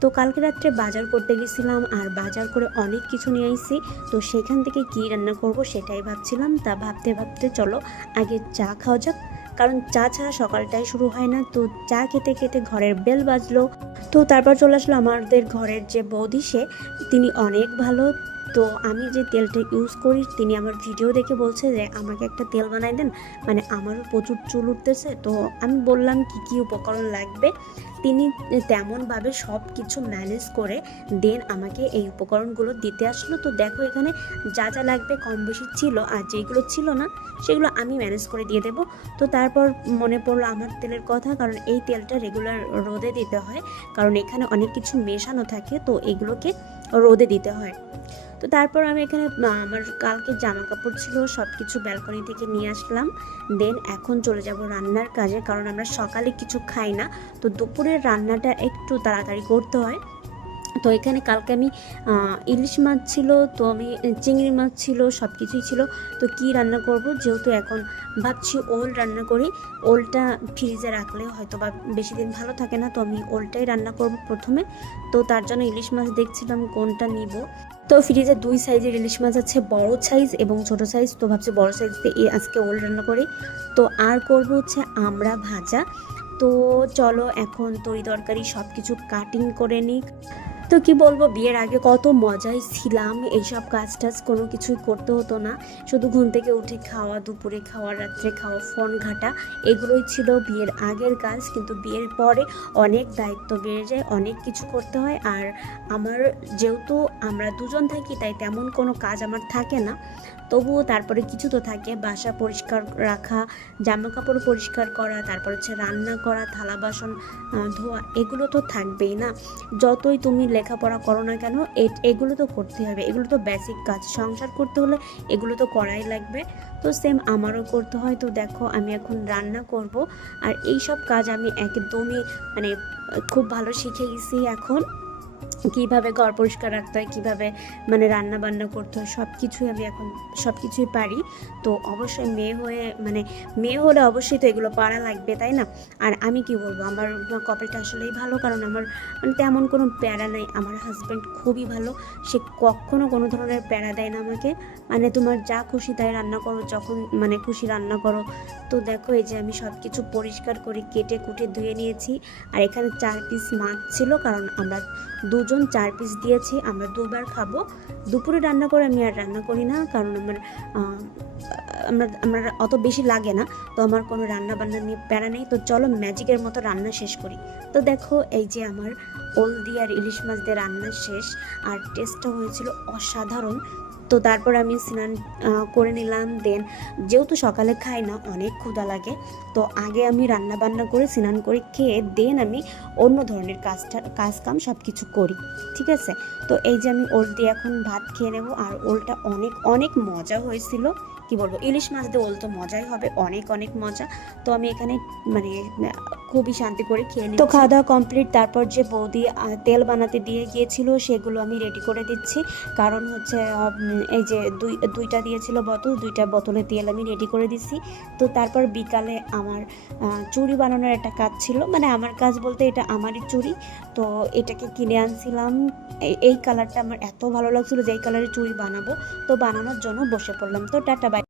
তো কালকে রাত্রে বাজার করতে গেছিলাম আর বাজার করে অনেক কিছু নিয়ে আইছি। তো সেখান থেকে কি রান্না করব সেটাই ভাবছিলাম। তা ভাবতে ভাবতে চলো, আগে চা খাওয়া যাক। কারণ চা ছাড়া সকালটাই শুরু হয় না। তো চা খেতে খেতে ঘরের বেল বাজলো। তো তারপর চলে আসলো আমাদের ঘরের যে বৌদি সে, তিনি অনেক ভালো তো আমি যে তেলটা ইউজ করি, তিনি আমার ভিডিও দেখে বলছে যে, আমাকে একটা তেল বানাই দেন। মানে আমারও প্রচুর চুল উঠতেছে। তো আমি বললাম, কি কি উপকরণ লাগবে? তিনি তেমনভাবে সব কিছু ম্যানেজ করে দেন, আমাকে এই উপকরণগুলো দিতে আসলো। তো দেখো এখানে যা যা লাগবে কম বেশি ছিল আর যেগুলো ছিল না, সেগুলো আমি ম্যানেজ করে দিয়ে দেবো। তো তারপর মনে পড়ল আমার তেলের কথা, কারণ এই তেলটা রেগুলার রোদে দিতে হয়, কারণ এখানে অনেক কিছু মেশানো থাকে। তো এগুলোকে রোদে দিতে হয়। তো তারপর আমি এখানে আমার কালকে জামা কাপড় ছিল সব কিছু ব্যালকনি থেকে নিয়ে আসলাম। দেন এখন চলে যাব রান্নার কাজে, কারণ আমরা সকালে কিছু খাই না। তো দুপুরের রান্নাটা একটু তাড়াতাড়ি করতে হয়। তো এখানে কালকে আমি ইলিশ মাছ ছিল, তো আমি, চিংড়ি মাছ ছিল সব কিছুই ছিল। তো কি রান্না করব? যেহেতু এখন ভাবছি ওল রান্না করি, ওলটা ফ্রিজে রাখলে হয়তো বা বেশি দিন ভালো থাকে না, তো আমি ওলটাই রান্না করব প্রথমে। তো তার জন্য ইলিশ মাছ দেখছিলাম কোনটা নিব। তো ফ্রিজে দুই সাইজের ইলিশ মাছ আছে, বড় সাইজ এবং ছোট সাইজ। তো ভাবছি বড় সাইজ দিয়ে আজকে ওল রান্না করি। তো আর করব হচ্ছে আমরা ভাজা। তো চলো এখন তরি তরকারি সব কিছু কাটিং করে নিই। তো কি বলব, বিয়ের আগে কত মজাই ছিলাম। এইসব কাজ টাজ কোনো কিছুই করতে হতো না। শুধু ঘুম থেকে উঠে খাওয়া, দুপুরে খাওয়া, রাত্রে খাওয়া, ফোন ঘাটা, এগুলোই ছিল বিয়ের আগের কাজ। কিন্তু বিয়ের পরে অনেক দায়িত্ব বেড়ে যায়, অনেক কিছু করতে হয়। আর আমার যেহেতু আমরা দুজন থাকি, তাই তেমন কোনো কাজ আমার থাকে না। তবুও তারপরে কিছু তো থাকে। বাসা পরিষ্কার রাখা জামা কাপড় পরিষ্কার করা, তারপর হচ্ছে রান্না করা, থালা, বাসন ধোয়া, এগুলো তো থাকবেই না। যতই তুমি লেখাপড়া করো না কেন এগুলো তো করতে হবে। এগুলো তো বেসিক কাজ। সংসার করতে হলে এগুলো তো করাই লাগবে। তো সেম আমারও করতে হয়। তো দেখো, আমি এখন রান্না করব। আর এই সব কাজ আমি একদমই মানে খুব ভালো শিখে গেছি এখন। কীভাবে ঘর পরিষ্কার রাখতে হয়, কীভাবে মানে রান্না বান্না করতে হয় সব কিছুই আমি এখন সব কিছুই পারি। তো অবশ্যই মেয়ে হয়ে মানে মেয়ে হলে অবশ্যই তো এগুলো পারা লাগবে, তাই না? আর আমি কি বলব, আমার কপালটা আসলেই ভালো, কারণ আমার মানে তেমন কোনো প্যারা নেই। আমার হাজব্যান্ড খুবই ভালো, সে কখনো কোনো ধরনের প্যারা দেয় না আমাকে। মানে তোমার যা খুশি তাই রান্না করো, যখন মানে খুশি রান্না করো। তো দেখো, এই যে আমি সব কিছু পরিষ্কার করে কেটে কুটে ধুয়ে নিয়েছি। আর এখানে চার পিস মাছ ছিল, কারণ আমরা দুজন চার পিস দিয়েছি, আমরা দুবার খাব। দুপুরে রান্না করে আমি আর রান্না করি না, কারণ আমার আমরা আমরা অত বেশি লাগে না, তো আমার কোনো রান্না বান্না নিয়ে প্যারা নেই। তো চলো ম্যাজিকের মতো রান্না শেষ করি। তো দেখো, এই যে আমার ওল দিয়ে আর ইলিশ মাছ দিয়ে রান্না শেষ, আর টেস্টটা হয়েছিল অসাধারণ। তো তারপর আমি স্নান করে নিলাম দেন যেহেতু সকালে খাই না, অনেক ক্ষুধা লাগে, তো আগে আমি রান্না বান্না করে স্নান করে খেয়ে দেন আমি অন্য ধরনের কাজটা কাজ কাম সব কিছু করি, ঠিক আছে? তো এই যে আমি ওল দিয়ে এখন ভাত খেয়ে নেব, আর ওলটা অনেক অনেক মজা হয়েছিল। কি বলব ইলিশ মাছ দিয়ে ওল তো মজাই হবে অনেক অনেক মজা। তো আমি এখানে মানে খুবই শান্তি করে খেয়ে নিই তো খাওয়া দাওয়া কমপ্লিট তারপর যে বৌদি তেল বানাতে দিয়ে গিয়েছিল সেগুলো আমি রেডি করে দিচ্ছি। কারণ হচ্ছে এই যে দুই দুইটা দিয়েছিল বোতল দুইটা বোতলে তেল আমি রেডি করে দিচ্ছি তো তারপর বিকালে আমার চুড়ি বানানোর একটা কাজ ছিল। মানে আমার কাজ বলতে এটা আমারই চুড়ি। তো এটাকে কিনে আনছিলাম। এই- কালারটা আমার এত ভালো লাগছিল যে এই কালারের চুড়ি বানাবো। তো বানানোর জন্য বসে পড়লাম। তো টাটা